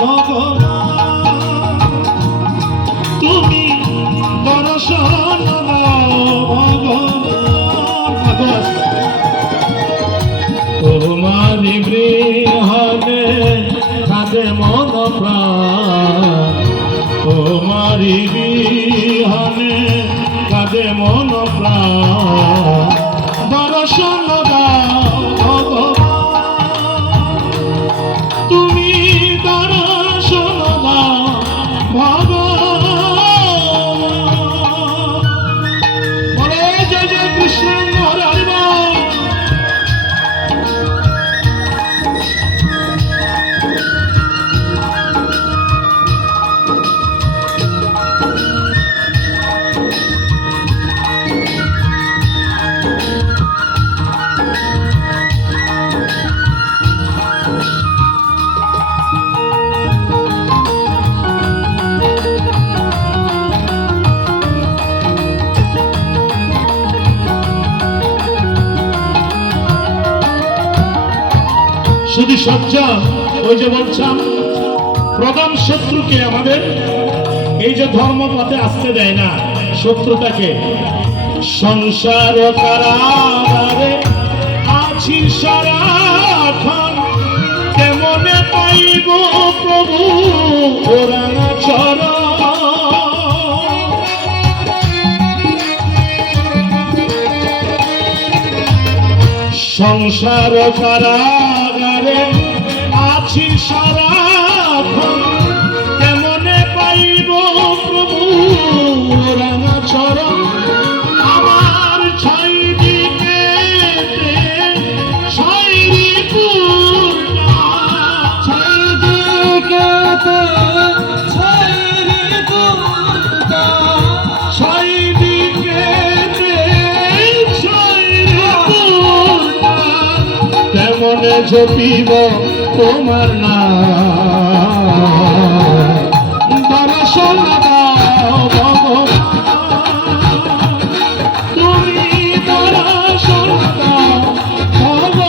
ভগবান, তুমি দর্শন দাও ভগবান। তোমারি বিহনে কাঁদে মন প্রাণ, তোমারি বিহনে কাঁদে মন প্রাণ, দর্শন দাও ভগবান, তুমি দর্শন দাও ভগবান। বলে জয় জয় কৃষ্ণ হরে হরে বল। শুধু সজ্জা, ওই যে বলছাম প্রধান শত্রুকে আমাদের এই যে ধর্মপথে আসতে দেয় না, শত্রুটাকে। সংসার কারাগারে আছি সারাক্ষণ, কেমনে পাইব প্রভু ওরানা চরণ। সংসার কারাগারে আছি সারাক্ষণ, কেমনে পাইব প্রভু রাঙা চরণ। আমার ছয় দিকে ছয় ঋতুটা, ছয় দিকে ছয় ঋতুটা, ছয় দিকে কেমনে জপিব তোমার নাম, দর্শন দাও ভগবান, তুমি দর্শন দাও ভগবান।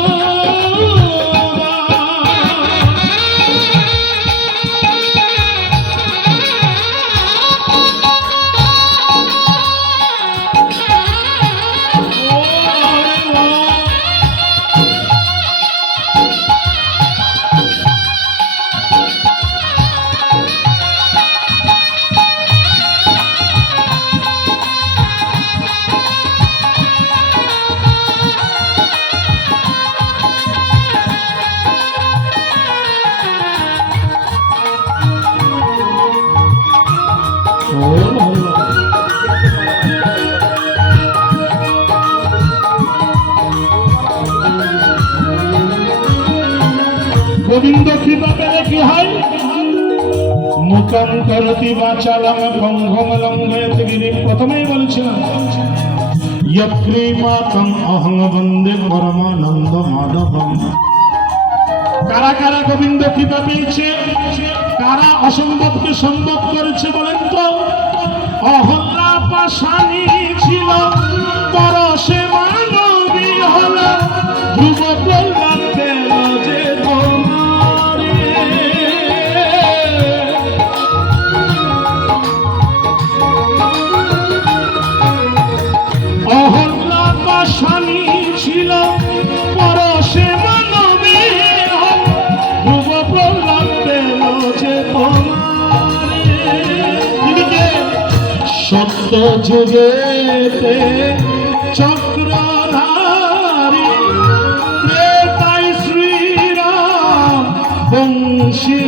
গোবিন্দ কৃপা পেলে কি হয়? মুখম করতি বাচালম ভঙ্গম লঙ্ঘয়তি গিরিম। প্রথমেই বলেছিলাম ইয়কৃপাতং অহং বন্দে পরমানন্দ মাধবম। কারা কারা গোবিন্দ কৃপা পেয়েছে? কারা অসম্ভবকে সম্ভব করেছে বলেন তো? অহল্লা পাশানি ছিল, পরশে মানবী হল, ধ্রুব প্রহ্লাদ পেল যে তোমারে। অহল্লা পাশানি ছিল, পরশে মানবী হল, ধ্রুব প্রহ্লাদ পেল যে তোমারে। সত্য যুগেতে চক্রধারী, ত্রেতায় শ্রীরাম বংশী